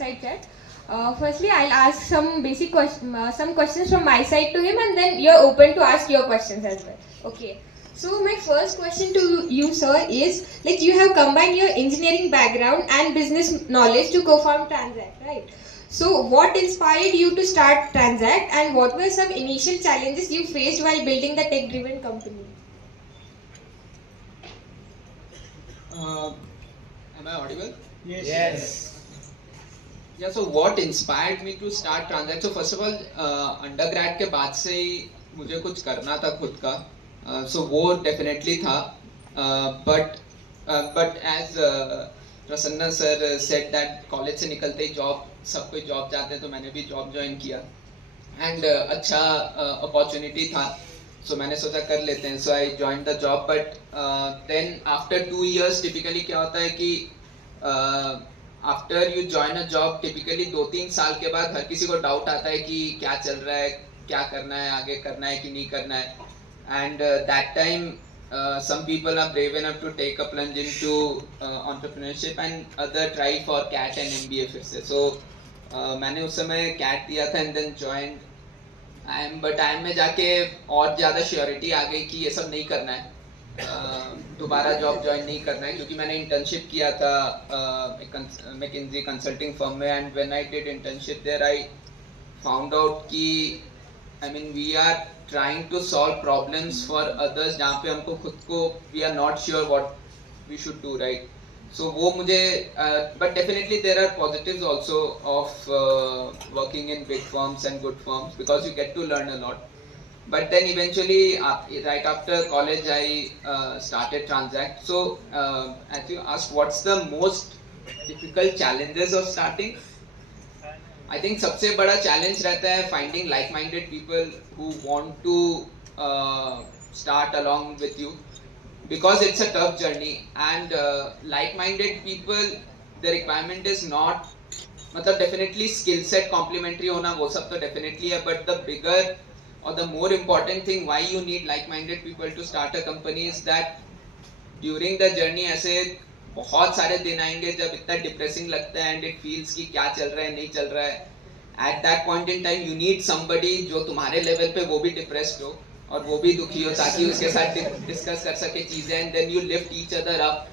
Side chat. Firstly, I'll ask some basic some questions from my side to him, and then you're open to ask your questions as well. Okay. So my first question to you, sir, is like you have combined your engineering background and business knowledge to co-found Transact, right? So what inspired you to start Transact, and what were some initial challenges you faced while building the tech-driven company? Am I audible? Yes. Yeah, so what inspired me to start Transact? So first of all, undergrad के बाद से ही मुझे कुछ करना था खुद का, so वो definitely था, but as Prasanna sir said that college से निकलते ही job, सब कोई job चाहते हैं, तो मैंने भी job join किया, and अच्छा opportunity था, so मैंने सोचा कर लेते हैं, so I joined the job, but then after 2 years typically क्या होता है कि after you join a job typically 2-3 साल के बाद हर किसी को डाउट आता है कि क्या चल रहा है, क्या करना है, आगे करना है कि नहीं करना है, and that time some people are brave enough to take a plunge into entrepreneurship and other try for CAT and MBA फिर से, so मैंने उस समय CAT दिया था and then joined but IIM में जाके और ज़्यादा श्योरिटी आ गई कि ये सब नहीं करना है, दोबारा जॉब ज्वाइन नहीं करना है, क्योंकि मैंने इंटर्नशिप किया था मैकिंजी कंसल्टिंग फर्म में, and when I did internship there I found out कि I mean we are trying to solve problems for others जहाँ पे हमको खुद को we are not sure what we should do, right? So वो मुझे but definitely there are positives also of working in big firms and good firms because you get to learn a lot. But then eventually, right after college, I started Transact. So, as you asked, what's the most difficult challenges of starting? I think सबसे बड़ा challenge रहता है finding like-minded people who want to start along with you, because it's a tough journey. And like-minded people, the requirement is not, मतलब definitely skill set complementary होना वो सब तो definitely है, but the bigger or the more important thing why you need like-minded people to start a company is that during the journey ऐसे बहुत सारे दिन आएंगे जब इतना डिप्रेसिंग लगता है and it feels कि क्या चल रहा है नहीं चल रहा है. At that point in time you need somebody जो तुम्हारे लेवल पे वो भी डिप्रेस्ड हो और वो भी दुखी हो, ताकि उसके साथ डिस्कस कर सके चीजें, and then you lift each other up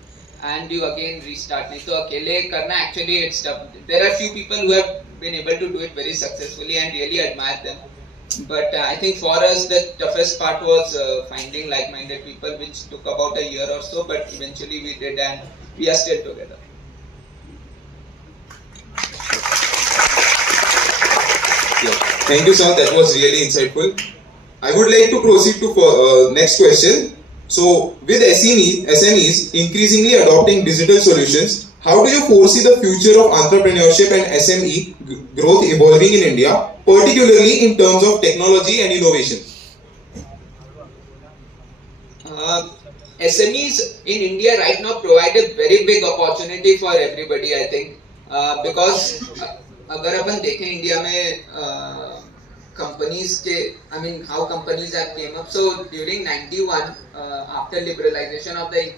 and you again restart. नहीं तो अकेले करना actually it's tough. There are few people who have been able to do it very successfully and really admire them. But I think for us the toughest part was finding like-minded people, which took about a year or so, but eventually we did and we are still together. Yeah. Thank you, sir. That was really insightful. I would like to proceed to next question. So, with SMEs increasingly adopting digital solutions, how do you foresee the future of entrepreneurship and SME growth evolving in India, particularly in terms of technology and innovation? SMEs in India right now provide a very big opportunity for everybody, I think, because अगर अपन देखें India में companies के, I mean how companies have came up. So during 91, after liberalization of the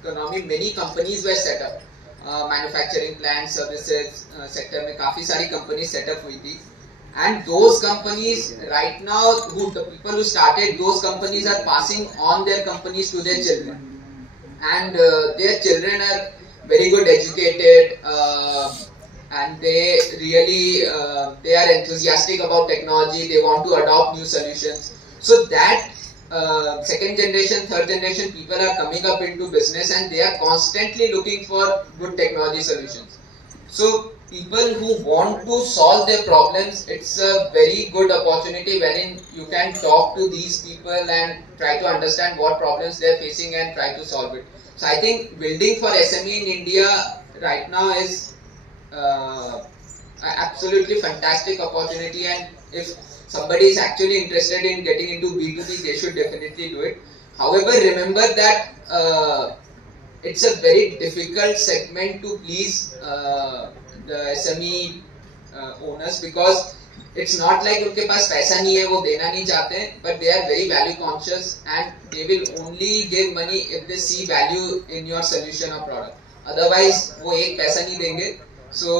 economy, many companies were set up. Manufacturing plant services sector में काफी सारी companies setup हुई थी, and those companies right now, who the people who started those companies are passing on their companies to their children, and their children are very good educated, and they really they are enthusiastic about technology, they want to adopt new solutions, so that second generation, third generation people are coming up into business and they are constantly looking for good technology solutions. So people who want to solve their problems, it's a very good opportunity wherein you can talk to these people and try to understand what problems they are facing and try to solve it. So I think building for SME in India right now is absolutely fantastic opportunity, and if somebody is actually interested in getting into B2B, they should definitely do it. However, remember that it's a very difficult segment to please the SME owners, because it's not like उनके पास पैसा नहीं है, वो देना नहीं चाहते, but they are very value conscious and they will only give money if they see value in your solution or product. Otherwise वो एक पैसा नहीं देंगे. सो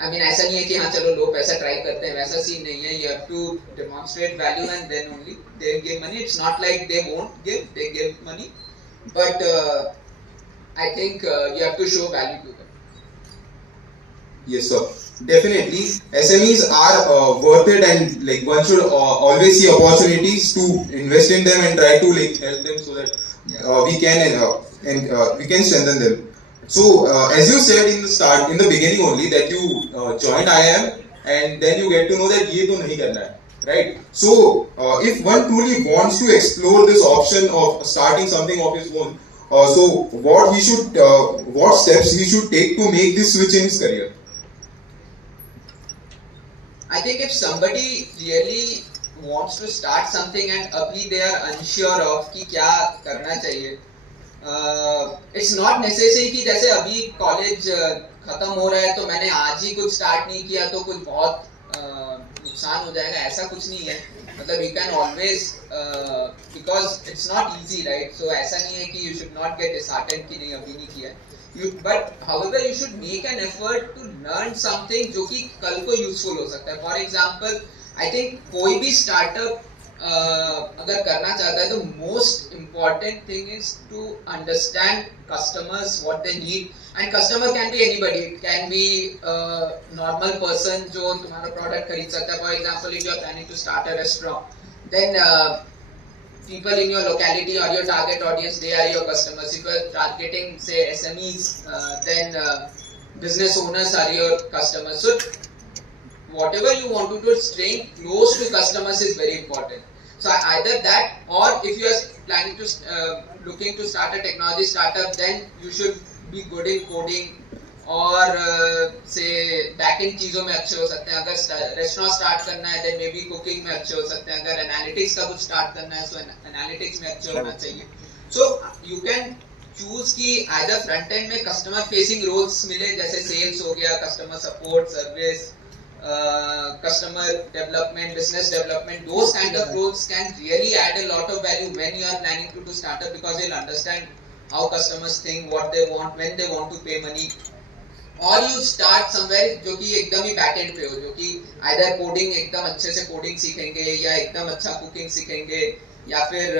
आई मीन ऐसा नहीं है कि हाँ चलो लो पैसा ट्राई करते हैं, वैसा सीन नहीं है. You have to demonstrate value and then only they give money. It's not like they won't give, they give money, but I think you have to show value to them. Yes, sir. Definitely, SMEs are worth it, and like one should always see opportunities to invest in them and try to like help them so that we can we can strengthen them. So, as you said in the start, in the beginning only, that you joined IIM and then you get to know that ये तो नहीं करना है, right? So, if one truly wants to explore this option of starting something of his own, so what steps he should take to make this switch in his career? I think if somebody really wants to start something and अभी they are unsure of कि क्या करना चाहिए, it's not necessary कि जैसे अभी college खत्म हो रहा है तो मैंने आज ही कुछ स्टार्ट नहीं किया तो कुछ बहुत नुकसान हो जाएगा, ऐसा कुछ नहीं है. मतलब you can always because it's not easy, right? So ऐसा नहीं है कि you should not get disheartened कि नहीं अभी नहीं किया. But however you should make an effort to learn something जो कि कल को useful हो सकता है. For example, I think कोई भी startup अगर करना चाहता है तो most important thing is to understand customers, what they need, and customer can be anybody. It can be a normal person जो तुम्हारा product खरीद सकता है. For example, if you are planning to start a restaurant, then people in your locality or your target audience, they are your customers. If you are targeting say SMEs, then business owners are your customers. So whatever you want to do, staying close to customers is very important. So either that, or if you are planning to looking to start a technology startup, then you should be good in coding और से backend चीजों में अच्छे हो सकते हैं. अगर restaurant start करना है देन मे बी कुकिंग में अच्छे हो सकते हैं. अगर एनालिटिक्स का कुछ स्टार्ट करना है तो एनालिटिक्स में अच्छे होना चाहिए. सो यू कैन चूज कि आइदर फ्रंट एंड में कस्टमर फेसिंग रोल्स मिले, जैसे सेल्स हो गया, customer support, service, customer development, business development. Those kind of roles can really add a lot of value when you are planning to do startup, because you'll understand how customers think, what they want, when they want to pay money. और you start somewhere जो कि एकदम ही back and पे हो, जो कि either coding एकदम अच्छे से कोडिंग सीखेंगे या एकदम अच्छा कुकिंग सीखेंगे, या फिर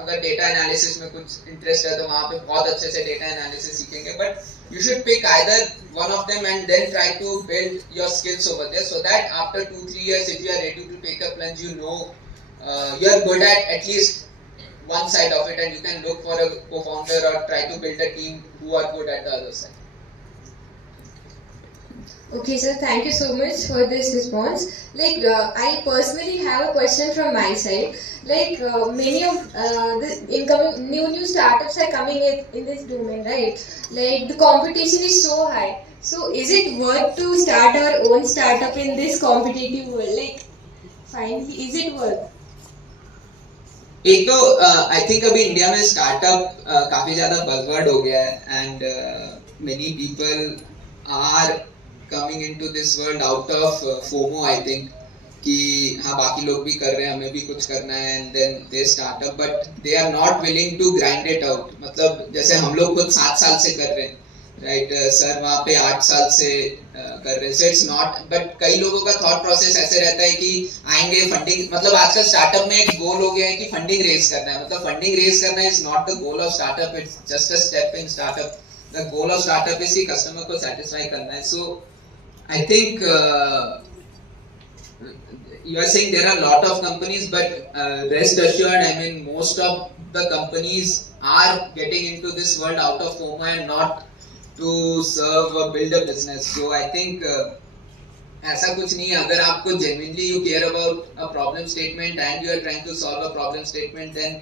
अगर डेटा एनालिसिस में कुछ इंटरेस्ट है तो वहाँ पे बहुत अच्छे से डेटा एनालिसिस सीखेंगे. But you should pick either one of them and then try to build your skills over there, so that after 2-3 years if you are ready to take a plunge, you know you are good at least one side of it, and you can look for a co-founder or try to build a team who are good at the other side. Okay, sir, thank you so much for this response. Like, I personally have a question from my side. Like, many of the incoming new startups are coming in this domain, right? Like, the competition is so high. So, is it worth to start our own startup in this competitive world? Like, finally, is it worth? एक तो I think अभी India में startup काफी ज्यादा buzzword हो गया है, and many people are coming into this world out of FOMO. I think कि हाँ बाकी लोग भी कर रहे हैं, हमें भी कुछ करना है, and then they startup, but they are not willing to grind it out. मतलब जैसे हम लोग खुद 7 साल से कर रहे हैं, राइट? सर वहाँ पे 8 साल से कर रहे हैं. सो इट्स नॉट, बट कई लोगों का थॉट प्रोसेस ऐसे रहता है कि आएंगे फंडिंग, मतलब आजकल स्टार्टअप में एक गोल हो गया है कि फंडिंग रेज करना है. मतलब फंडिंग रेज करना is not the goal of startup, it's just a step in startup. The goal of startup is कि कस्टमर को सेटिस्फाई करना है. So I think you are saying there are a lot of companies, but rest assured, I mean most of the companies are getting into this world out of FOMO and not to serve or build a business. So I think ऐसा कुछ नहीं है. अगर आपको genuinely you care about a problem statement and you are trying to solve a problem statement, then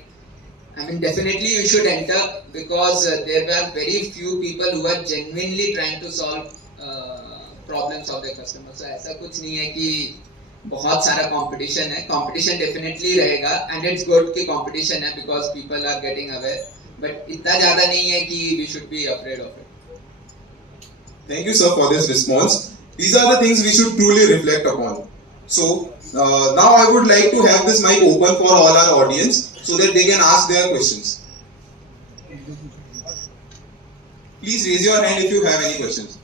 I mean definitely you should enter, because there are very few people who are genuinely trying to solve problems of their customers. So ऐसा कुछ नहीं है कि बहुत सारा competition है. Competition definitely रहेगा, and it's good कि कंपटीशन है, because people are getting aware, but इतना ज्यादा नहीं है कि we should be afraid of it. Thank you, sir, for this response. These are the things we should truly reflect upon. So, now I would like to have this mic open for all our audience so that they can ask their questions. Please raise your hand if you have any questions.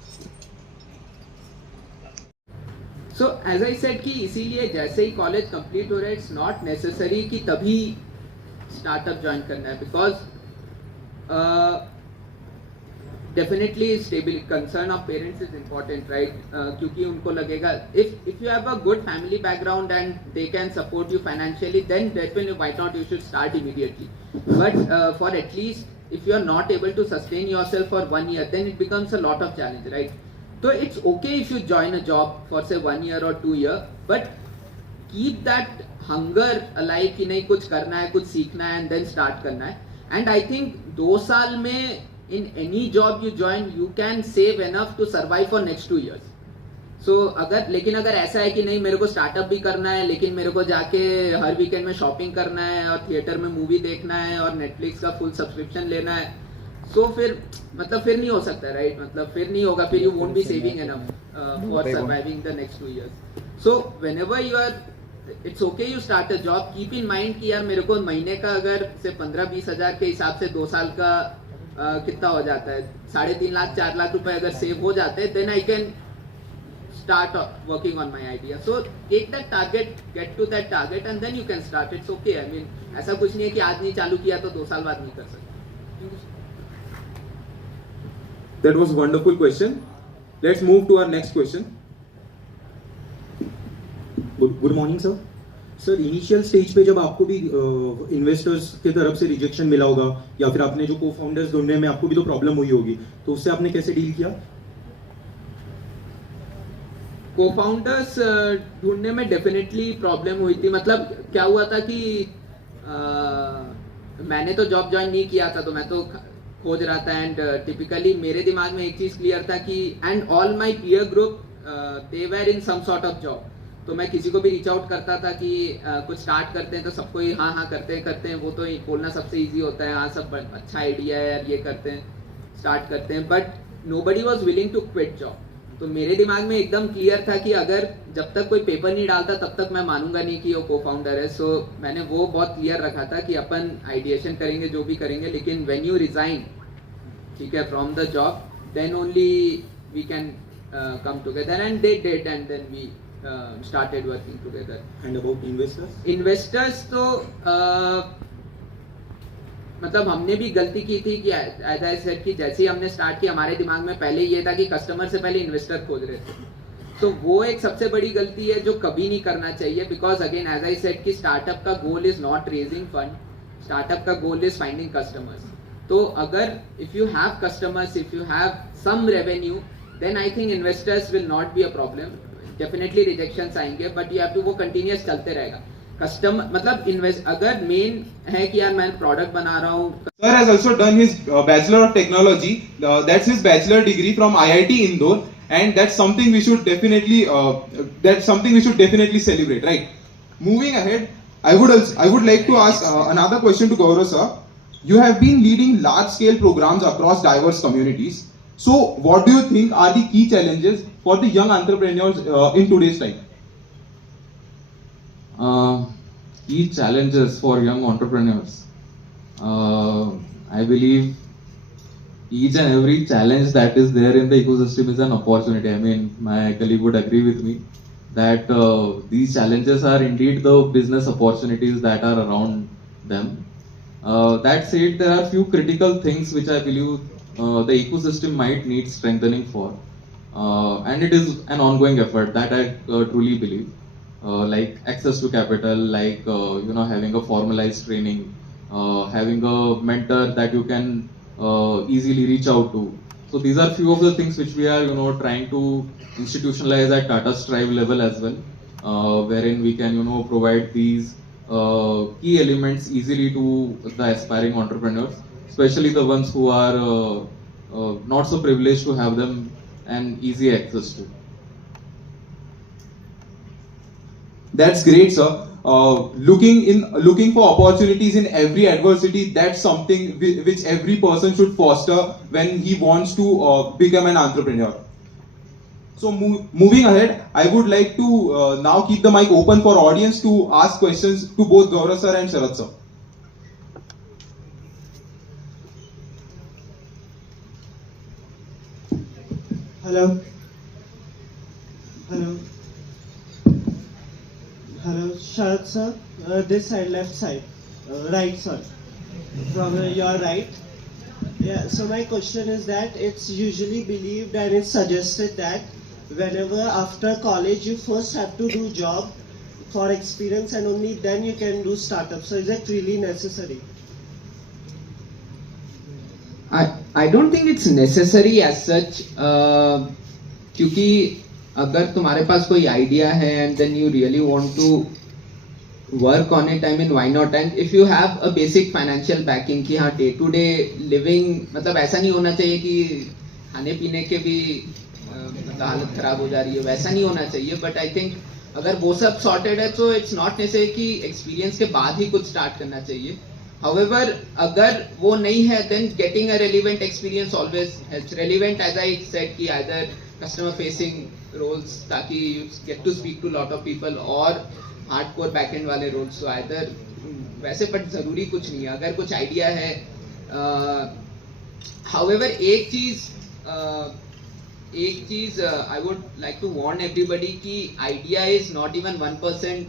So as I said कि इसीलिए जैसे ही college complete हो रहा है, it's not necessary कि तभी startup join करना है, because definitely stable concern of parents is important, right? क्योंकि उनको लगेगा if you have a good family background and they can support you financially, then definitely why not you should start immediately. But for at least if you are not able to sustain yourself for 1 year, then it becomes a lot of challenge, right? So it's okay if you join a job for say 1 year or 2 year, but keep that hunger alive कि नहीं कुछ करना है, कुछ सीखना है, and then start करना है. And I think 2 साल में in any job you join, you can save enough to survive for next 2 years. So लेकिन अगर ऐसा है कि नहीं मेरे को स्टार्टअप भी करना है, लेकिन मेरे को जाके हर वीकेंड में शॉपिंग करना है और थिएटर में मूवी देखना है और नेटफ्लिक्स का फुल सब्सक्रिप्शन लेना है, सो फिर मतलब फिर नहीं हो सकता, राइट? मतलब फिर नहीं होगा, फिर you won't be saving enough for surviving the next 2 years. So whenever you are, it's okay you start a job, keep in mind कि यार मेरे को महीने का अगर से 15-20 हज़ार के हिसाब से 2 साल का कितना हो जाता है, 3.5 लाख 4 लाख रुपए अगर सेव हो जाते हैं, then I can start working on my idea. So take that target, get to that target, and then you can start. It's okay. I mean, ऐसा कुछ नहीं है कि आज नहीं चालू किया तो 2 साल बाद नहीं कर सकते. That was a wonderful question. Let's move to our next question. Good morning, sir. Sir initial stage पे जब आपको भी इन्वेस्टर्स की तरफ से रिजेक्शन मिला होगा, या फिर आपने जो को फाउंडर्स ढूंढने में आपको भी तो प्रॉब्लम हुई होगी, तो उससे आपने कैसे डील किया? को-फाउंडर्स ढूंढने में डेफिनेटली प्रॉब्लम हुई थी. मतलब क्या हुआ था कि मैंने तो जॉब ज्वाइन नहीं किया था, तो मैं तो खोज रहा था. एंड टिपिकली मेरे दिमाग में एक चीज क्लियर था कि and all my peer group they were in some sort of job. तो मैं किसी को भी रीच आउट करता था कि कुछ स्टार्ट करते हैं, तो सबको ही हाँ हाँ करते हैं, वो तो बोलना सबसे ईजी होता है, हाँ सब अच्छा आइडिया है यार, ये करते हैं, स्टार्ट करते हैं. But nobody was willing to quit job. तो मेरे दिमाग में एकदम क्लियर था कि अगर जब तक कोई पेपर नहीं डालता तब तक मैं मानूंगा नहीं कि वो को-फाउंडर है. सो मैंने वो बहुत क्लियर रखा था कि अपन आइडिएशन करेंगे, जो भी करेंगे, लेकिन व्हेन यू रिजाइन, ठीक है, from the job, then only we can come together. And they did, and then we started working together. And about investors? Investors तो मतलब हमने भी गलती की थी कि एज आई सेड कि जैसे ही हमने स्टार्ट किया, हमारे दिमाग में पहले ये था कि कस्टमर से पहले इन्वेस्टर खोज रहे थे. तो वो एक सबसे बड़ी गलती है जो कभी नहीं करना चाहिए. Because again as I said कि स्टार्टअप का goal is not raising fund, startup का गोल इज फाइंडिंग कस्टमर्स. तो अगर if you have customers, if you have some revenue, then I think investors will not be a problem. Definitely rejections आएंगे, but you have to, वो continuous चलते रहेगा. Customer मतलब invest अगर main है कि यार मैं प्रोडक्ट बना रहा हूँ. Sir has also done his Bachelor of Technology. That's his bachelor degree from IIT Indore, and that's something we should definitely celebrate, right? Moving ahead, I would like to ask another question to Gaurav sir. You have been leading large-scale programs across diverse communities. So, what do you think are the key challenges for the young entrepreneurs in today's time? Key challenges for young entrepreneurs. I believe each and every challenge that is there in the ecosystem is an opportunity. I mean, my colleague would agree with me that these challenges are indeed the business opportunities that are around them. That said, there are few critical things which I believe the ecosystem might need strengthening for, and it is an ongoing effort that I truly believe. Like access to capital, like having a formalized training, having a mentor that you can easily reach out to. So these are few of the things which we are trying to institutionalize at Tata Strive level as well, wherein we can provide these key elements easily to the aspiring entrepreneurs, especially the ones who are not so privileged to have them and easy access to. That's great, sir. Looking for opportunities in every adversity, that's something which every person should foster when he wants to become an entrepreneur. So moving ahead, I would like to now keep the mic open for audience to ask questions to both Gaurav sir and Sharat sir. Hello. Sharad sir, this side, left side, right sir, from your right. Yeah, so my question is that it's usually believed and it's suggested that whenever after college you first have to do job for experience and only then you can do startup. So is that really necessary? I don't think it's necessary as such, क्योंकि अगर तुम्हारे पास कोई idea है and then you really want to work on it, I mean why not? And if you have a basic financial backing कि हाँ day to day living, मतलब ऐसा नहीं होना चाहिए कि खाने पीने के भी मतलब हालत खराब हो जा रही है, वैसा नहीं होना चाहिए. But I think अगर वो सब sorted है तो it's not necessary कि experience के बाद ही कुछ start करना चाहिए. However, अगर वो नहीं है, then getting a relevant experience always helps. Relevant, as I said, कि either customer facing roles ताकि you get to speak to lot of people और hardcore backend वाले roles. So either वैसे but जरूरी कुछ नहीं है. अगर कुछ idea है, however एक चीज I would like to warn everybody कि idea is not even 1%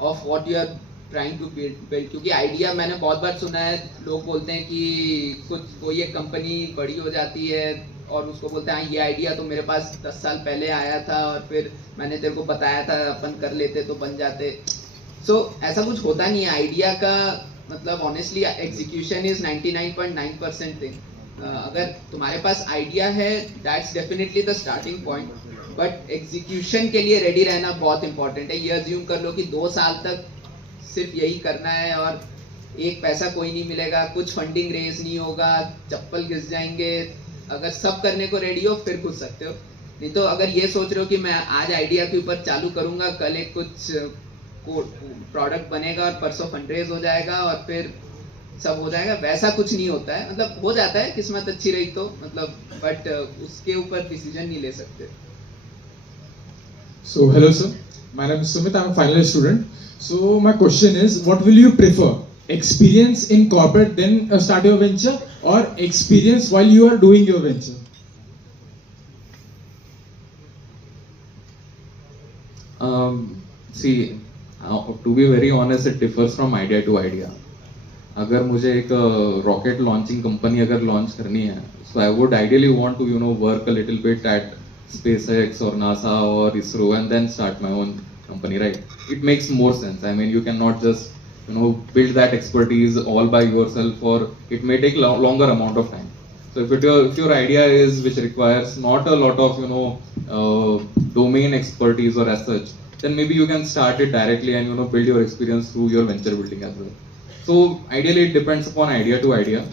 of what you are trying to build. क्योंकि आइडिया मैंने बहुत बार सुना है, लोग बोलते हैं कि कोई एक कंपनी बड़ी हो जाती है और उसको बोलते हैं ये आइडिया तो मेरे पास 10 साल पहले आया था और फिर मैंने तेरे को बताया था अपन कर लेते तो बन जाते. So ऐसा कुछ होता नहीं है. आइडिया का मतलब ऑनेस्टली एग्जीक्यूशन इज 99.9% थिंग. अगर तुम्हारे पास आइडिया है that's definitely the starting point, but execution के लिए रेडी रहना बहुत इंपॉर्टेंट है. ये अज्यूम कर लो कि 2 साल तक सिर्फ यही करना है और एक पैसा कोई नहीं मिलेगा, कुछ फंडिंग रेज नहीं होगा, चप्पल घिस जाएंगे. अगर सब करने को रेडी हो फिर घुस सकते हो. नहीं तो अगर ये सोच रहे हो कि मैं आज आइडिया के ऊपर चालू करूंगा, कल एक कुछ प्रोडक्ट बनेगा और परसों फंडरेज हो जाएगा और फिर सब हो जाएगा, वैसा कुछ नहीं होता है. मतलब हो जाता है किस्मत अच्छी रही तो, मतलब बट उसके ऊपर डिसीजन नहीं ले सकते. So hello sir, my name is Sumit. I'm a final year student. So my question is, what will you prefer? Experience in corporate then start your venture, or experience while you are doing your venture? See, to be very honest, it differs from idea to idea. अगर मुझे एक rocket launching company अगर launch करनी है, so I would ideally want to work a little bit at SpaceX or NASA or ISRO and then start my own company, right? It makes more sense. I mean, you cannot just build that expertise all by yourself, or it may take longer amount of time. So if your idea is which requires not a lot of domain expertise or as such, then maybe you can start it directly and build your experience through your venture building as well. So ideally it depends upon idea to idea,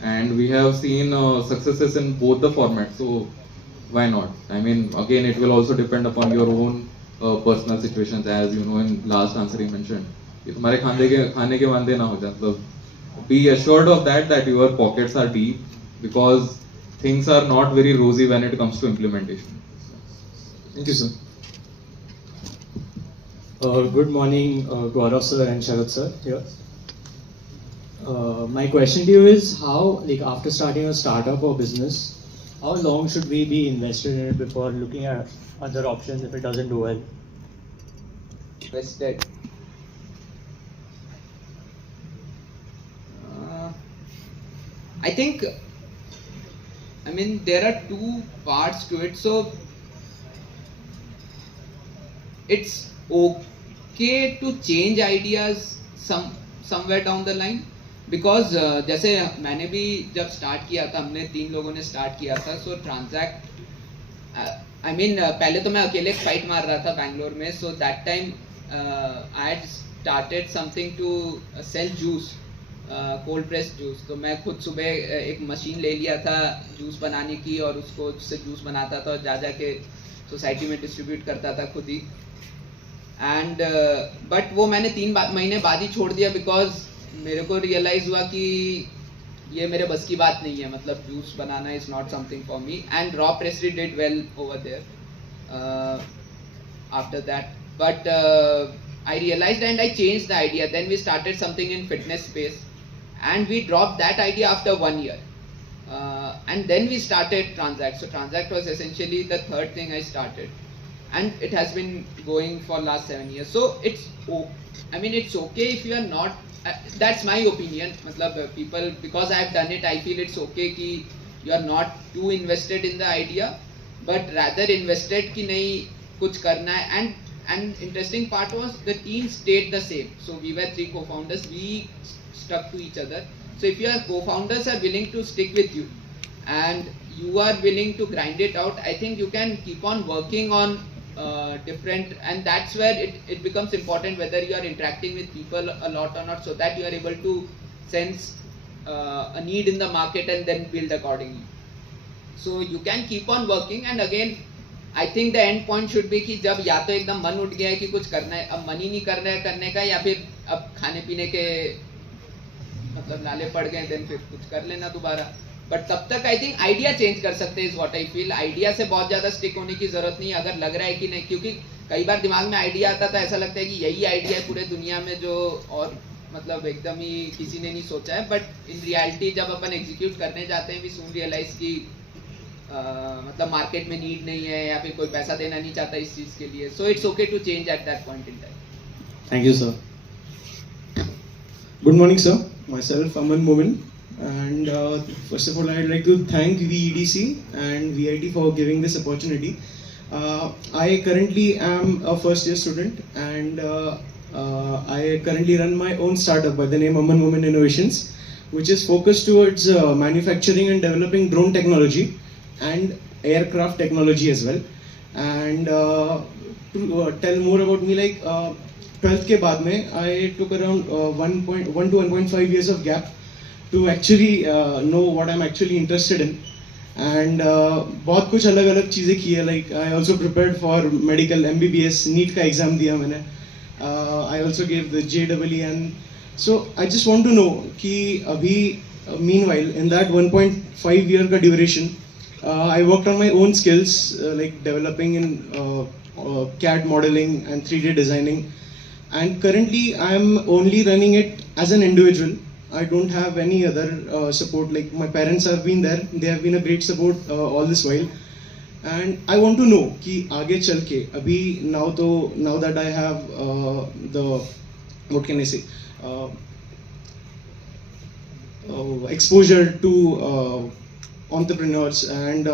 and we have seen successes in both the formats. So why not? I mean, again, it will also depend upon your own personal situations, as in last answer you mentioned. कि तुम्हारे खाने के वांदे ना हो जाए. मतलब be assured of that your pockets are deep, because things are not very rosy when it comes to implementation. Thank you sir. Good morning, Gaurav sir and Sharad sir here. My question to you is how, like after starting a startup or business, how long should we be invested in it before looking at other options if it doesn't do well? Invested. I think, I mean, there are two parts to it. So it's okay to change ideas somewhere down the line, because जैसे मैंने भी जब start किया था, हमने 3 लोगों ने start किया था. सो ट्रांजैक्ट, आई मीन पहले तो मैं अकेले फाइट मार रहा था बैंगलोर में. So that time I had started something to sell juice, cold press juice. तो मैं खुद सुबह एक मशीन ले लिया था जूस बनाने की और उसको उससे जूस बनाता था और जा के सोसाइटी में डिस्ट्रीब्यूट करता था खुद ही. एंड बट वो मैंने 3 महीने बाद ही छोड़ दिया, बिकॉज मेरे को रियलाइज हुआ कि ये मेरे बस की बात नहीं है. मतलब जूस बनाना is not something for me. And Raw Pressery did well over there after that, but I realized and I changed the idea. Then we started something in fitness space, and we dropped that idea after 1 year. And then we started Transact. So Transact was essentially the third thing I started. and it has been going for last 7 years. So it's it's okay if you are not. That's my opinion. Matlab, people, because I have done it, I feel it's okay कि you are not too invested in the idea, but rather invested कि नहीं कुछ करना है. And interesting part was the team stayed the same. So we were 3 co-founders. We stuck to each other. So if your co-founders are willing to stick with you, and you are willing to grind it out, I think you can keep on working on different, and that's where it becomes important whether you are interacting with people a lot or not, so that you are able to sense a need in the market and then build accordingly. So you can keep on working, and again I think the end point should be कि जब या तो एकदम मन उठ गया है कि कुछ करना है, अब मन ही नहीं करने का, या फिर अब खाने पीने के मतलब लाले पड़ गए, देन फिर कुछ कर लेना दोबारा. बट तब तक आई थिंक आइडिया चेंज कर सकते हैं, is what I feel. Idea से बहुत ज्यादा स्टिक होने की जरूरत नहीं, अगर लग रहा है कि नहीं, क्योंकि कई बार दिमाग में आइडिया आता था, ऐसा लगता है कि यही आइडिया है पूरे दुनिया में जो और मतलब एकदम ही किसी ने नहीं सोचा है. बट इन रियलिटी जब अपन एग्जीक्यूट करने जाते हैं, वी सून रियलाइज की मतलब मार्केट में नीड नहीं है, या फिर कोई पैसा देना नहीं चाहता इस चीज के लिए. So it's okay to change at that point in time. Thank you, sir. Good morning, sir. Myself, Aman Momin. And first of all, I'd like to thank VEDC and VIT for giving this opportunity. I currently am a first year student, and I currently run my own startup by the name Aman Momin Innovations, which is focused towards manufacturing and developing drone technology and aircraft technology as well. And to tell more about me, like 12th के बाद में I took around 1 to 1.5 years of gap to actually know what I'm actually interested in. And बहुत कुछ अलग अलग चीज़ें की है. Like I also prepared for medical MBBS NEET का exam दिया मैंने. I also gave the JEE, and so I just want to know कि अभी meanwhile in that 1.5 year का duration, I worked on my own skills, like developing in CAD modeling and 3D designing. And currently I'm only running it as an individual. I don't have any other support. Like my parents have been there, they have been a great support all this while. And I want to know कि आगे चल के अभी now that I have the, what can I say, exposure to entrepreneurs and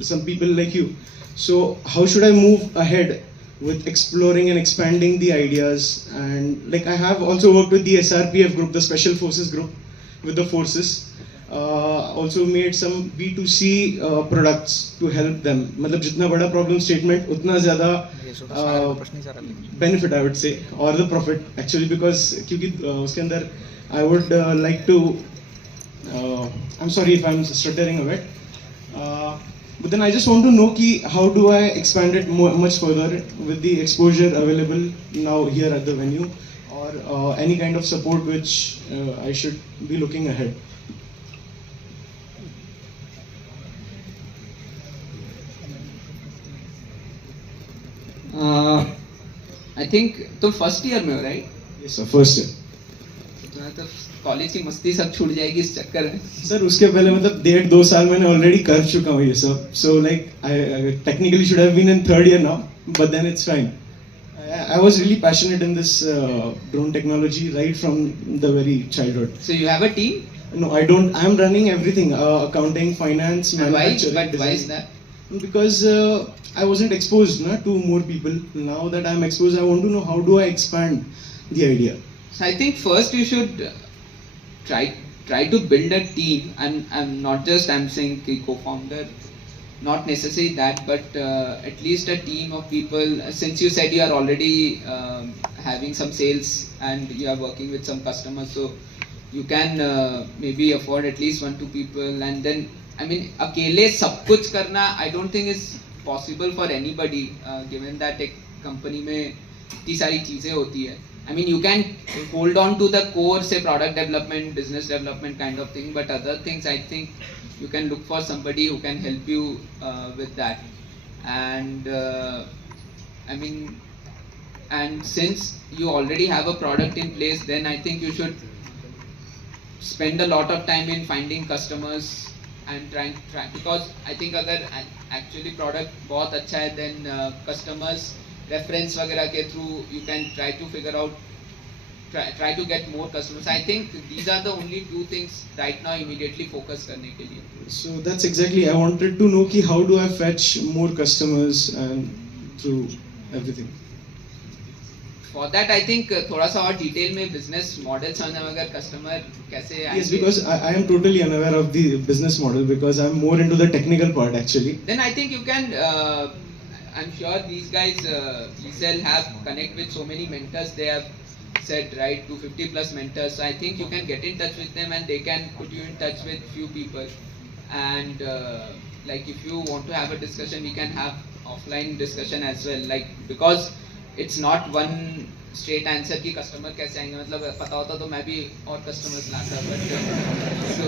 some people like you. So how should I move ahead with exploring and expanding the ideas? And like I have also worked with the SRPF group, the Special Forces group, with the forces. Also made some B2C products to help them. मतलब जितना बड़ा problem statement उतना ज़्यादा benefit I would say, or the profit actually, because क्योंकि उसके अंदर I would like to I'm sorry if I'm stuttering a bit. But then I just want to know ki how do I expand it much further with the exposure available now here at the venue, or any kind of support which I should be looking ahead. I think तो first year में हो, right? Yes sir, first year. तो college की मस्ती सब छूट जाएगी इस चक्कर में. सर उसके पहले मतलब 1.5-2 साल मैंने ऑलरेडी कर चुका हूँ ये सब. So like I technically should have been in 3rd year now, but then it's fine. I was really passionate in this drone technology right from the very childhood. So you have a team? No, I don't. I am running everything: accounting, finance, manufacturing. Why is that? Because I wasn't exposed to more people. Now that I'm exposed, I want to know how do I expand the idea. So I think first you should try to build a team, and I'm not just I'm saying co-founder, not necessarily that, but at least a team of people. Since you said you are already having some sales and you are working with some customers, so you can maybe afford at least 1-2 people. And then I mean अकेले सब कुछ करना I don't think is possible for anybody, given that एक company में इतनी सारी चीजें होती है. I mean, you can hold on to the core, say product development, business development kind of thing, but other things I think you can look for somebody who can help you with that. And I mean, and since you already have a product in place, then I think you should spend a lot of time in finding customers and trying, because I think अगर actually product बहुत अच्छा है, then customers reference वगैरह के through you can try to figure out, try to get more customers. I think these are the only two things right now immediately focus करने के लिए. So that's exactly, I wanted to know कि how do I fetch more customers and through everything. For that I think थोड़ा सा और detail में business model समझना, अगर कस्टमर कैसे आएंगे. Yes, because I am totally unaware of the business model because I'm more into the technical part actually. Then I think you can I'm sure these guys ESL have connect with so many mentors. They have said right 250 plus mentors, so I think you can get in touch with them and they can put you in touch with few people, and like if you want to have a discussion we can have offline discussion as well, like because it's not one straight answer कि customer कैसे आएंगे. मतलब पता होता तो मैं भी और customers लाता, but so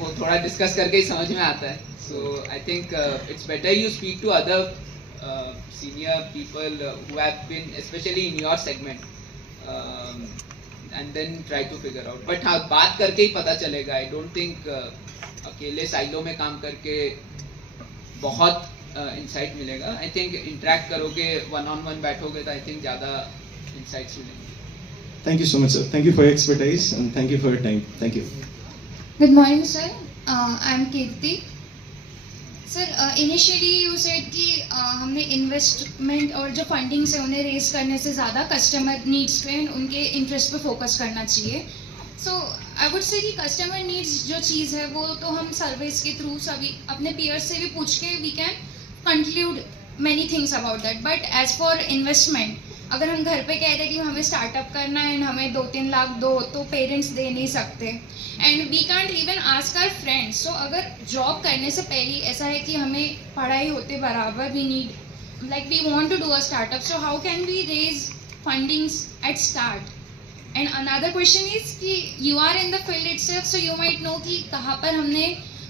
वो थोड़ा discuss करके ही समझ में आता है. So I think it's better you speak to other senior people who have been especially in your segment. And then try to figure out. But हाँ, बात करके ही पता चलेगा. I don't think अकेले साइलो में काम करके बहुत इंसाइट मिलेगा. I think इंटरेक्ट करोगे, वन ऑन वन बैठोगे तो I think ज़्यादा इंसाइट्स मिलेंगे. Thank you so much sir. Thank you for your expertise and thank you for your time. Thank you. Good morning sir. I'm Kirti. Sir initially you said कि हमने investment और जो fundings है उन्हें raise करने से ज़्यादा कस्टमर नीड्स पे उनके इंटरेस्ट पे फोकस करना चाहिए. सो आई वुड से कि कस्टमर नीड्स जो चीज़ है वो तो हम सर्विस के थ्रू सभी अपने पीयर्स से भी पूछ के we can conclude many things about that. But as for investment अगर हम घर पे कह रहे हैं कि हमें स्टार्टअप करना है एंड हमें 2-3 लाख दो, तो पेरेंट्स दे नहीं सकते and we can't even ask our friends. So अगर जॉब करने से पहले ऐसा है कि हमें पढ़ाई होते बराबर we need like we want to do a startup, so how can we raise fundings at start. And another question is कि you are in the field itself, so you might know कि कहाँ पर हमने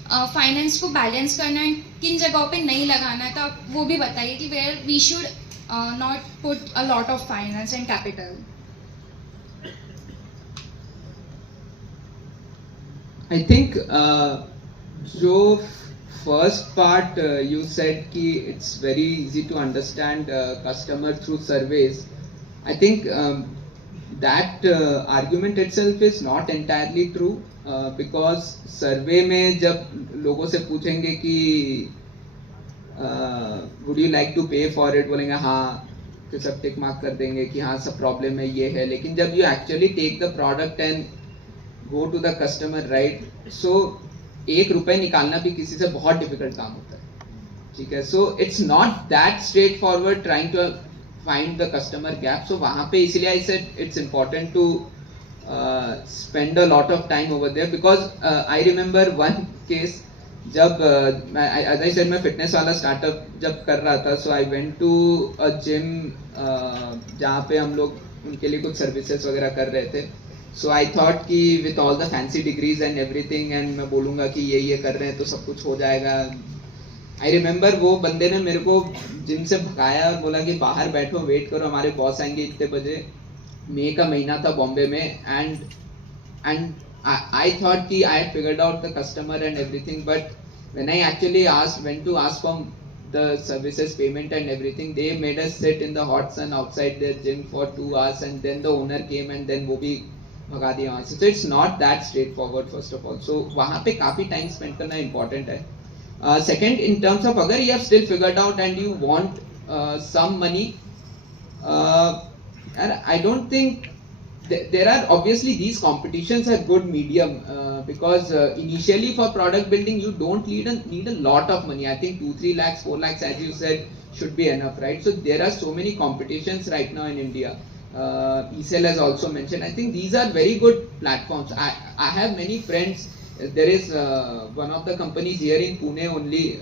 finance को balance करना है, किन जगहों पे नहीं लगाना है, तो आप वो भी बताइए कि where we should not put a lot of finance and capital. I think जो first part you said कि it's very easy to understand customer through surveys. I think that argument itself is not entirely true because survey में जब लोगों से पूछेंगे कि would you like to पे for it, बोलेंगे हाँ, तो सब टिक मार्क कर देंगे कि हाँ सब प्रॉब्लम है ये है. लेकिन जब you actually take the product and go to the customer right, so 1 रुपए निकालना भी किसी से बहुत डिफिकल्ट काम होता है. ठीक है, so it's not that straight forward trying to find the customer gap. So वहाँ पे इसलिए I said it's important to spend a lot of time over there because I remember one case जब as I said मैं fitness वाला startup जब कर रहा था, so I went to a gym जहाँ पे हम लोग उनके लिए कुछ सर्विसेज वगैरह कर रहे थे. सो आई थॉट कि with all the fancy degrees and everything and मैं बोलूँगा कि ये कर रहे हैं तो सब कुछ हो जाएगा. आई रिमेंबर वो बंदे ने मेरे को जिम से भगाया और बोला कि बाहर बैठो, वेट करो, हमारे बॉस आएंगे इतने बजे. मई का महीना था बॉम्बे में एंड I thought कि I had figured out the customer and everything, but when I actually went to ask for the services payment and everything, they made us sit in the hot sun outside their gym for 2 hours and then the owner came and then वो भी भगा दिया वहाँ से. So it's not that straightforward first of all. So वहाँ पे काफी time spend करना important है. Second, in terms of अगर you have still figured out and you want some money, and I don't think there are obviously these competitions are good medium because initially for product building you don't need a lot of money. I think 2-3 lakhs 4 lakhs as you said should be enough, right? So there are so many competitions right now in India. ESL has also mentioned. I think these are very good platforms. I have many friends. There is one of the companies here in Pune only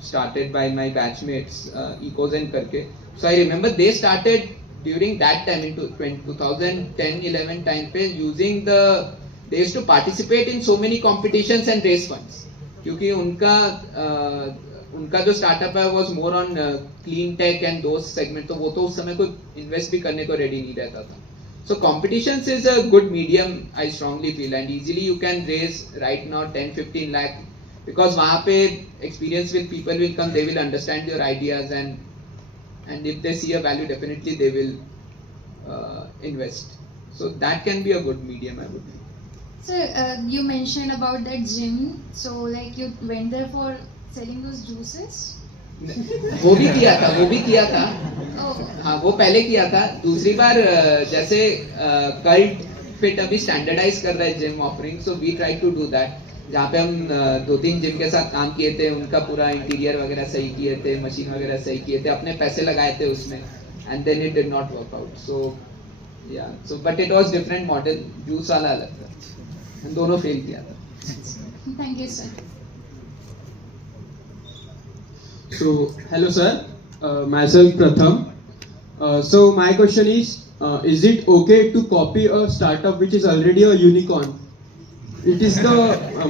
started by my batchmates, Ecozen करके. So I remember they started during that time into 2010-11 time पे using they used to participate in so many competitions and raise funds क्योंकि उनका जो startup है was more on clean tech and those segment, तो वो तो उस समय कोई इन्वेस्ट भी करने को रेडी नहीं रहता था. So competitions is a good medium I strongly feel and easily you can raise right now 10-15 lakh because वहाँ पे experience with people will come, they will understand your ideas, and if they see a value, definitely they will invest. So that can be a good medium, I would think. Sir, you mentioned about that gym. So like you went there for selling those juices? वो भी किया था Oh. हाँ, वो पहले किया था. दूसरी बार जैसे कल्ट फिट अभी स्टैंडर्डाइज कर रहा है gym offering, so we try to do that, जहाँ पे हम 2-3 जिम के साथ काम किए थे, उनका पूरा इंटीरियर वगैरह सही किए थे, मशीन वगैरह सही किए थे, अपने पैसे लगाए थे उसमें, and then it did not work out. So but it was different model, juice वाला अलग था, दोनों फेल किया था. Thank you, sir. So, hello sir, myself Pratham. So my question is it okay to copy a startup which is already a unicorn? It is the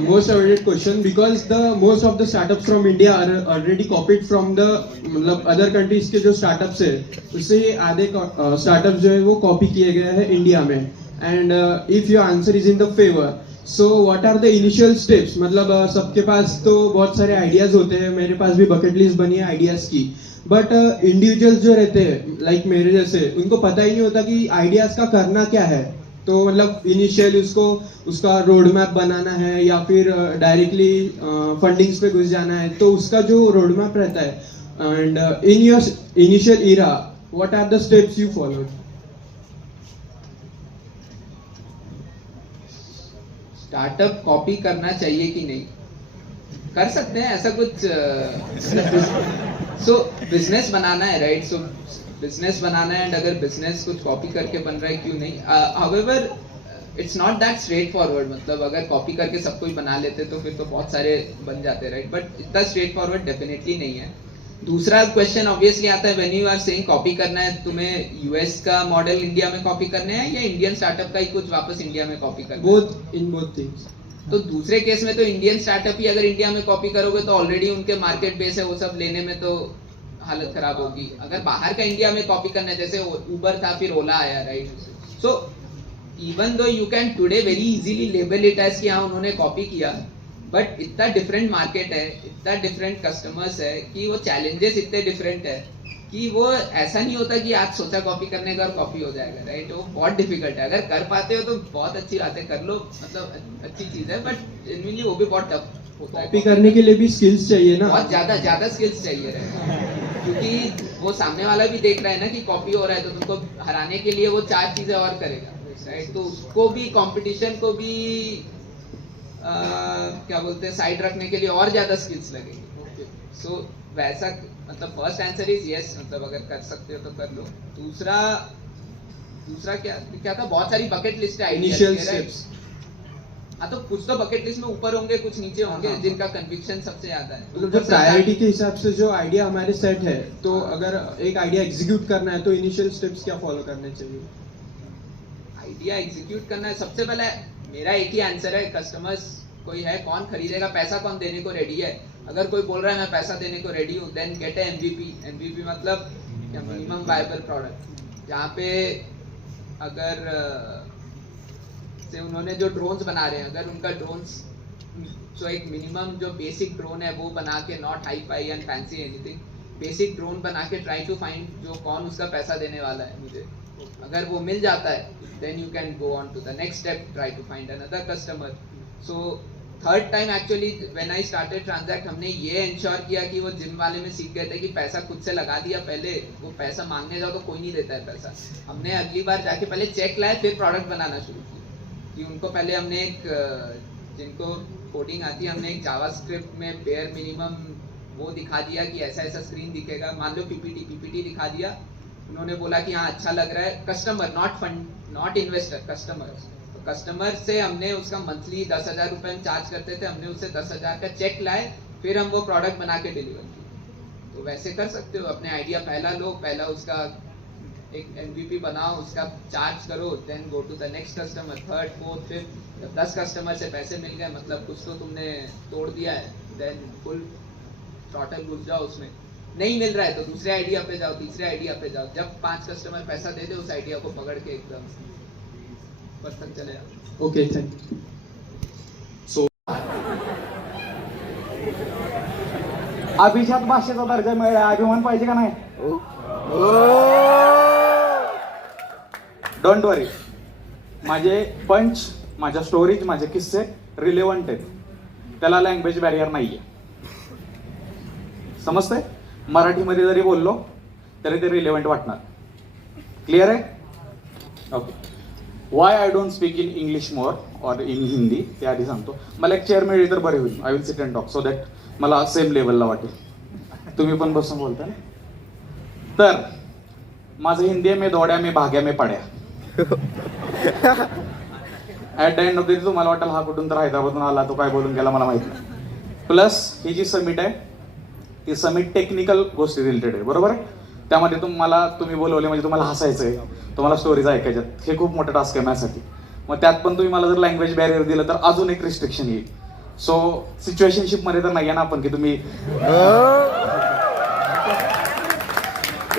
most avoided question because the most of the startups from India are already copied from the मतलब other countries के जो startups है, उससे ये आधे startups जो है वो copy किए गए हैं इंडिया में. And if your answer is in the favor, so what are the initial steps? मतलब सबके पास तो बहुत सारे ideas होते हैं, मेरे पास भी bucket list बनी है ideas की, बट इंडिविजुअल्स जो रहते हैं लाइक मेरे जैसे, उनको पता ही नहीं होता कि आइडियाज का करना क्या है. तो मतलब इनिशियल उसका रोड मैप बनाना है या फिर डायरेक्टली फंडिंग्स पे घुस जाना है, तो उसका जो रोड मैप रहता है. And in your initial era what are the steps you follow? Startup copy करना चाहिए कि नहीं? कर सकते हैं ऐसा कुछ. सो बिजनेस बनाना है, राइट? सो बिजनेस बनाना है, एंड अगर बिजनेस कुछ कॉपी करके बन रहा है, क्यों नहीं? However it's not that straight forward. मतलब अगर कॉपी करके सब कुछ बना लेते तो फिर तो बहुत सारे बन जाते, राइट? बट इतना स्ट्रेट फॉरवर्ड डेफिनेटली नहीं है. दूसरा क्वेश्चन ऑब्वियसली आता है, when you are saying copy करना है, तुम्हें यूएस का मॉडल इंडिया में कॉपी करना है या इंडियन स्टार्टअप का ही कुछ वापस इंडिया में कॉपी करना है? Both, in both things. तो दूसरे केस में तो इंडियन स्टार्टअप ही अगर इंडिया में कॉपी करोगे तो ऑलरेडी उनके मार्केट बेस है, वो सब लेने में तो हालत खराब होगी. अगर बाहर का इंडिया में कॉपी करना है, जैसे उबर था फिर ओला आया, right? So even though you can today very easily label it as कि हाँ उन्होंने कॉपी किया, बट इतना डिफरेंट मार्केट है, इतना डिफरेंट कस्टमर्स है कि वो चैलेंजेस इतने डिफरेंट है कि वो ऐसा नहीं होता कि आज सोचा कॉपी करने का और कॉपी हो जाएगा, राइट? वो बहुत डिफिकल्ट है. अगर कर पाते हो तो बहुत अच्छी बात है, कर लो, मतलब अच्छी चीज है, बट जेन्युइनली वो भी बहुत टफ होता है. कॉपी करने के लिए भी स्किल्स चाहिए ना, बहुत ज्यादा स्किल्स चाहिए रहेगा, क्योंकि वो सामने वाला भी देख रहा है ना कि कॉपी हो रहा है, तो तुमको हराने के लिए वो 4 चीजें और करेगा, राइट? तो उसको भी, कंपटीशन को भी क्या बोलते हैं, साइड रखने के लिए और ज्यादा स्किल्स लगेंगे. सो वैसा, मतलब फर्स्ट आंसर इज यस, मतलब अगर कर सकते हो तो कर लो. दूसरा क्या था? बहुत सारी बकेट लिस्ट है इनिशियल स्टेप्स. हाँ, तो कुछ तो बकेट लिस्ट में ऊपर होंगे, कुछ नीचे होंगे, जिनका कन्विक्शन सबसे ज्यादा है. मतलब जो प्रायोरिटी के हिसाब से जो आइडिया हमारे सेट है, तो अगर एक आइडिया एग्जीक्यूट करना है तो इनिशियल स्टेप्स क्या फॉलो करने चाहिए? आइडिया एग्जीक्यूट करना है, सबसे पहले मेरा एक ही आंसर है, कस्टमर्स कोई है, कौन खरीदेगा, पैसा कौन देने को रेडी है. अगर कोई बोल रहा है मैं पैसा देने को रेडी हूँ, देन गेट एमवीपी. एमवीपी मतलब मिनिमम वायबल प्रोडक्ट, जहाँ पे अगर से उन्होंने जो ड्रोन्स बना रहे हैं, अगर उनका ड्रोन्स जो एक मिनिमम जो बेसिक ड्रोन है वो बना के, not hi fi and fancy anything, basic drone बना के ट्राई टू फाइंड जो कौन उसका पैसा देने वाला है मुझे. अगर वो मिल जाता है, then you can go on to the next step, try to find another customer. So third time actually when I started Transact, हमने ये इंश्योर किया कि वो जिम वाले में सीख गए थे कि पैसा खुद से लगा दिया. पहले वो पैसा मांगने जाओ तो कोई नहीं देता है पैसा. हमने अगली बार जाके पहले चेक लाए, फिर प्रोडक्ट बनाना शुरू किया. कि उनको पहले हमने एक, जिनको कोडिंग आती है, हमने एक जावास्क्रिप्ट में बेयर मिनिमम वो दिखा दिया कि ऐसा ऐसा स्क्रीन दिखेगा, मान लो पीपीटी दिखा दिया. उन्होंने बोला कि हाँ अच्छा लग रहा है. Customer, not fund, not investor, customer. तो कस्टमर से हमने उसका मंथली 10,000 रुपए हम चार्ज करते थे, हमने उससे 10,000 का चेक लाए, फिर हम वो प्रोडक्ट बना के डिलीवर किए. तो वैसे कर सकते हो. अपने आइडिया पहला लो, पहला उसका एक एमवीपी बनाओ, उसका चार्ज करो, then go to the next customer, third, fourth, fifth. जब 10 कस्टमर से पैसे मिल गए, मतलब कुछ तो तुमने तोड़ दिया है, देन फुल टोटल घुस जाओ उसमें. नहीं मिल रहा है तो दूसरे आइडिया पे जाओ, तीसरे आइडिया पे जाओ. जब 5 कस्टमर पैसा दे दे, उस आइडिया को पकड़ के एकदम पर तक चले जाओ. Okay, thank you. अभिजात भाषेचा दर्जा मिळाला, अभिमान पाहिजे का नाही? डोंट वरी, माझे पंच, माझ्या स्टोरीज, माझे किस्से रिलेव्हंट आहेत, त्याला लँग्वेज बॅरियर नाहीये. समजतंय? मराठीमध्ये जरी बोललो तरी ते रिलेव्हंट वाटणार. क्लिअर आहे? Okay. Why I don't speak in English more और इन हिंदी ते आधी सांगतो. मला एक चेअर मिळली तर बरे होईल. I will sit and talk so that मला सेम लेवलला वाटेल. तुम्ही पण बसून बोलता ना. तर माझं हिंदी आहे, मी दौड्या, मी भाग्या, मी पड्या. At the end of the day तुम्हाला वाटेल हा कुठून तर हैदराबादून आला, तो काय बोलून गेला मला माहित नाही. प्लस ही जी समिट आहे ती समिट टेक्निकल गोष्टी रिलेटेड आहे, बरोबर आहे. त्यामध्ये तुम्ही बोलवले म्हणजे तुम्हाला हसायचंय, तुम्हाला स्टोरीज ऐकायच्यात, हे खूप मोठं टास्क आहे माझ्यासाठी. मग त्यात पण तुम्ही मला जर लँग्वेज बॅरियर दिलं तर अजून एक रिस्ट्रिक्शन येईल. सो सिच्युएशनशिप मध्ये तर नाही आहे ना आपण की तुम्ही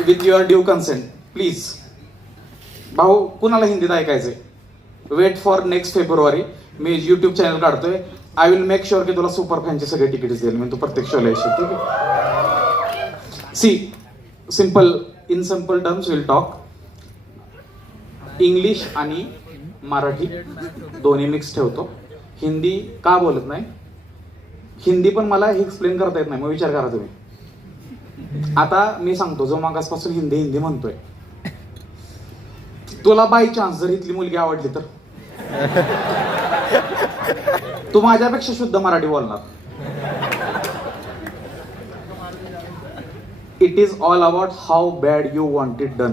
with your due consent please. भाऊ कुणाला हिंदीत ऐकायचंय, वेट फॉर नेक्स्ट फेब्रुवारी. मी युट्यूब चॅनल काढतोय. आय विल मेक शुअर की तुला सुपर फॅनचे सगळे तिकीट्स देईल मी, तू प्रत्येक शोला येशील. ठीक आहे? See simple, in simple terms will talk. English आणि मराठी दोन्ही मिक्स ठेवतो. हिंदी का बोलत नाही, हिंदी पण मला हे एक्सप्लेन करता येत नाही, मग विचार करा तुम्ही. आता मी सांगतो, जो मागासपासून हिंदी हिंदी म्हणतोय, तुला बाय चान्स जर इथली मुलगी आवडली तर तू माझ्यापेक्षा शुद्ध मराठी बोलणार. It is all about how bad you want it done.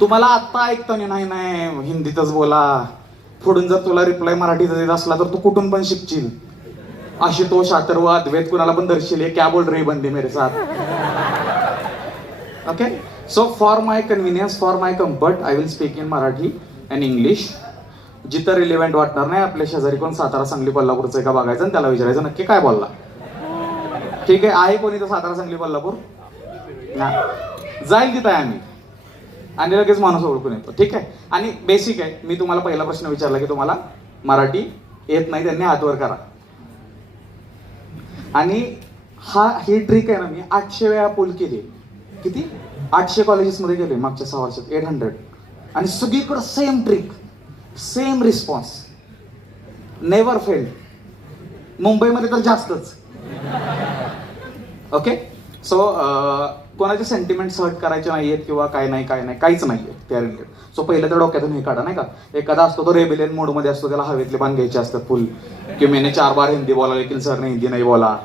तुम्हाला आत्ता ऐकताना नाही हिंदीतच बोला, पुढून जर तुला रिप्लाय मराठीचा देत असला तर तू कुठून पण शिकशील. आशुतोष, अथर्व, अद्वैत कुणाला पण दर्शील, क्या बोल रही बंदे मेरे साथ. Okay, so for my convenience, for my comfort, I will speak in Marathi and English. जिथं रिलेव्हंट वाटणार नाही, आपल्या शेजारी कोण सातारा, सांगली, कोल्हापूरचं आहे का बघायचं आणि त्याला विचारायचं नक्की काय बोलला. ठीक आहे कोणी तर सातारा, सांगली, कोल्हापूर जाईल तिथं आहे आम्ही, आणि लगेच माणूस ओळखून येतो. ठीक आहे. आणि बेसिक आहे, मी तुम्हाला पहिला प्रश्न विचारला की तुम्हाला मराठी येत नाही, त्यांनी हात वर करा. आणि ही ट्रिक आहे ना, मी 800 वेळा पोल केली. किती? 800 कॉलेजेसमध्ये गेले मागच्या 6 वर्षात, 800. आणि सगळीकडं same trick, same response, never failed. मुंबईमध्ये तर जास्तच. ओके, सो कोणाचे सेंटिमेंट्स हर्ट करायचे नाहीयेत किंवा काय नाही काहीच नाहीये त्या रिलेटेड. सो पहिलं तर डोक्यातून हे काढा, नाही का. एखादा असतो तो रेबेलियन मोडमध्ये असतो, त्याला हवेतले बाण घ्यायचे असतात फुल, की मैंने 4 बार हिंदी बोला लेकिन सर ने हिंदी नहीं बोला.